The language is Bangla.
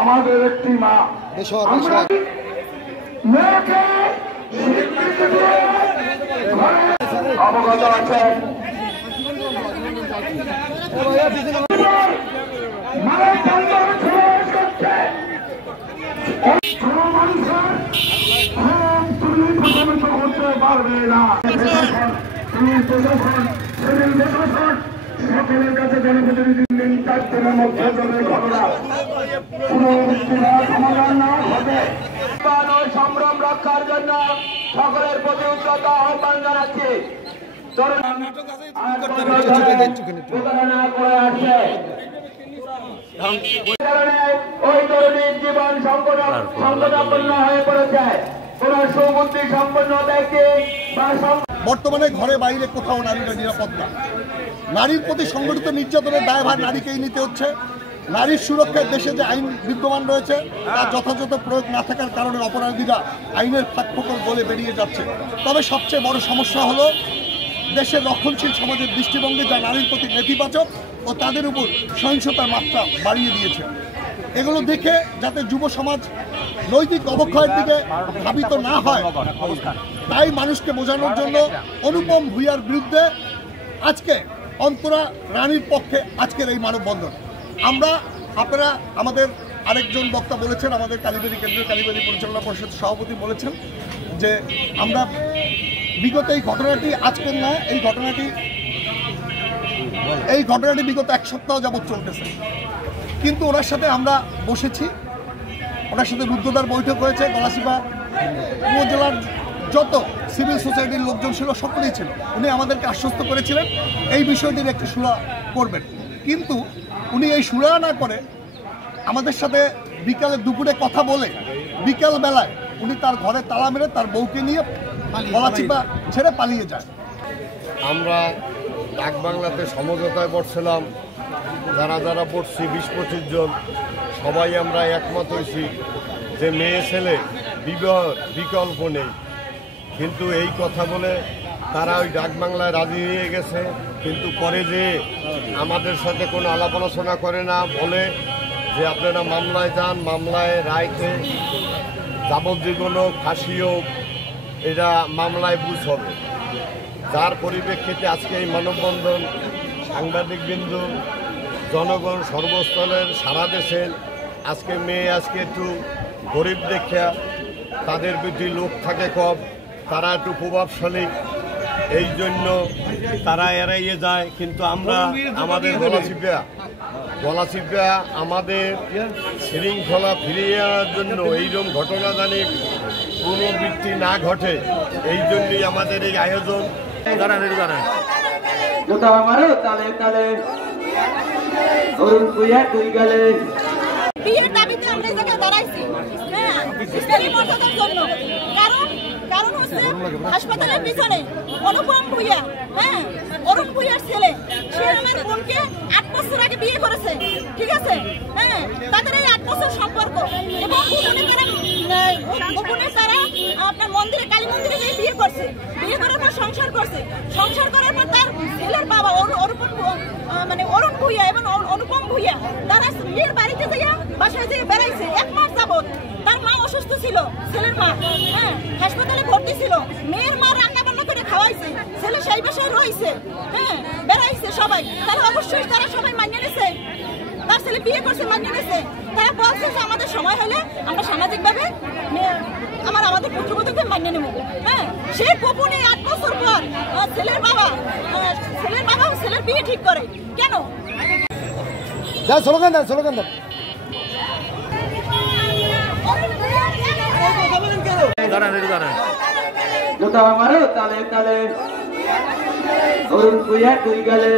আমাদের একটি মা মেয়েকে অবগত আছেন করতে পারবে না সকলের কাছে জনপ্রতিনিধি চারজনের মধ্যে ঘটনা সমাধান না ঘটে সম্ভ্রম রক্ষার জন্য সকলের প্রতি উচ্চতা আহ্বান জানাচ্ছি ওই তরুণীর জীবন সংকটাপন্ন হয়ে পড়েছে। কোন সুবুদ্ধি সম্পন্ন ব্যক্তি বা বর্তমানে ঘরে বাইরে কোথাও নারীরা নিরাপদ না। নারীর প্রতি সংগঠিত নির্যাতনের দায়ভার নারীকেই নিতে হচ্ছে। নারীর সুরক্ষায় দেশে যে আইন বিদ্যমান রয়েছে তার যথাযথ প্রয়োগ না থাকার কারণে অপরাধীরা আইনের ফাঁকফোকর বলে বেরিয়ে যাচ্ছে। তবে সবচেয়ে বড় সমস্যা হলো দেশের রক্ষণশীল সমাজের দৃষ্টিভঙ্গি যা নারীর প্রতি নেতিবাচক ও তাদের উপর সহিংসতার মাত্রা বাড়িয়ে দিয়েছে। এগুলো দেখে যাতে যুব সমাজ নৈতিক অবক্ষয়ের দিকে ধাবিত না হয় তাই মানুষকে বোঝানোর জন্য অনুপম ভূঁইয়ার বিরুদ্ধে আজকে অন্তরা রানীর পক্ষে আজকের এই মানববন্ধন। আপনারা আমাদের আরেকজন বক্তা বলেছেন, আমাদের কালীবাড়ি কেন্দ্রীয় কালীবাড়ি পরিচালনা পরিষদ সভাপতি বলেছেন যে আমরা বিগত এই ঘটনাটি আজকের না, এই ঘটনাটি বিগত এক সপ্তাহ যাবৎ চলতেছে। কিন্তু ওনার সাথে আমরা বসেছি, ওনার সাথে রুদ্ধদ্বার বৈঠক হয়েছে। গলাচিপা উপজেলার যত সিভিল সোসাইটির লোকজন ছিল সকলেই ছিল। উনি আমাদেরকে আশ্বস্ত করেছিলেন এই বিষয়টির একটি সুরা করবেন, কিন্তু উনি এই সুরা না করে আমাদের সাথে দুপুরে কথা বলে বিকাল বেলায় উনি তার ঘরে তালা মেরে তার বউকে নিয়ে গলাচিপা ছেড়ে পালিয়ে যায়। আমরা ডাক বাংলাতে সমঝোতায় পড়ছিলাম, যারা পড়ছি 20-25 জন, সবাই আমরা একমত হয়েছি যে মেয়ে ছেলে বিবাহ বিকল্প নেই। কিন্তু এই কথা বলে তারা ওই ডাক বাংলায় রাজি হয়ে গেছে, কিন্তু পরে যে আমাদের সাথে কোনো আলাপ আলোচনা করে না, বলে যে আপনারা মামলায় যান, মামলায় রায়তে যাবজ্জীবন ফাঁসি হোক, এটা মামলায় বুঝ হবে। যার পরিপ্রেক্ষিতে আজকে এই মানববন্ধন, সাংবাদিকবৃন্দ, জনগণ সর্বস্তরের সারা দেশের আজকে একটু গরিব দেখা তাদের প্রতি লোক থাকে কম, তারা একটু প্রভাবশালী, এই জন্য তারা এড়াইয়ে যায়। কিন্তু আমরা আমাদের গলাচিপা আমাদের শৃঙ্খলা ফিরিয়ে আনার জন্য এইরকম ঘটনা জানি পুনরাবৃত্তি না ঘটে, এই জন্যই আমাদের এই আয়োজন। বিয়ের দাবিতে আমরা এই জায়গায় দাঁড়াইছি, হ্যাঁ, স্ত্রী মর্যাদার জন্য। কারণ হচ্ছে হাসপাতালের পিছনে অনুপম ভূঁইয়া, হ্যাঁ, অরুণ ভূঁইয়ার ছেলে, সে আমার বোনকে 8 বছর আগে বিয়ে করেছে, ঠিক আছে, হ্যাঁ, তাদের এই 8 বছর সম্পর্ক, এবং গোপনে তারা আপনার মন্দিরে, কালী মন্দিরে গিয়ে বিয়ে করছে, বিয়ে করার পর সংসার করছে, সংসার করার পর তার ছেলের বাবা অরুণ ভূঁইয়া এবং অনুপম ভূঁইয়া তারা মেয়ের বাড়িতে যাইয়া বাসায় যেয়ে বেড়াইছে 1 মাস যাবত। তার মা অসুস্থ ছিল, ছেলের মা, হ্যাঁ, হাসপাতালে ভর্তি ছিল, মেয়ের মা রান্না বান্না করে খাওয়াইছে, ছেলে সেই বাসায় রয়েছে, হ্যাঁ, বেড়াইছে সবাই। তারা অবশ্যই তারা সবাই মানিয়ে নিছে, তার ছেলে বিয়ে করছে, মানিয়ে নিছে। তারা বলছে যে আমাদের সময় হলে আমরা সামাজিকভাবে আমাদের পুত্রবধূকে মানিয়ে নেব, হ্যাঁ। সে গোপনে 8 বছর পর ছেলের বাবা ছেলের বিয়ে ঠিক করে কেন? স্লোগান দেন। জোতা মারো তালে তালে, অরুণ ভূঁইয়া তুই গেলে।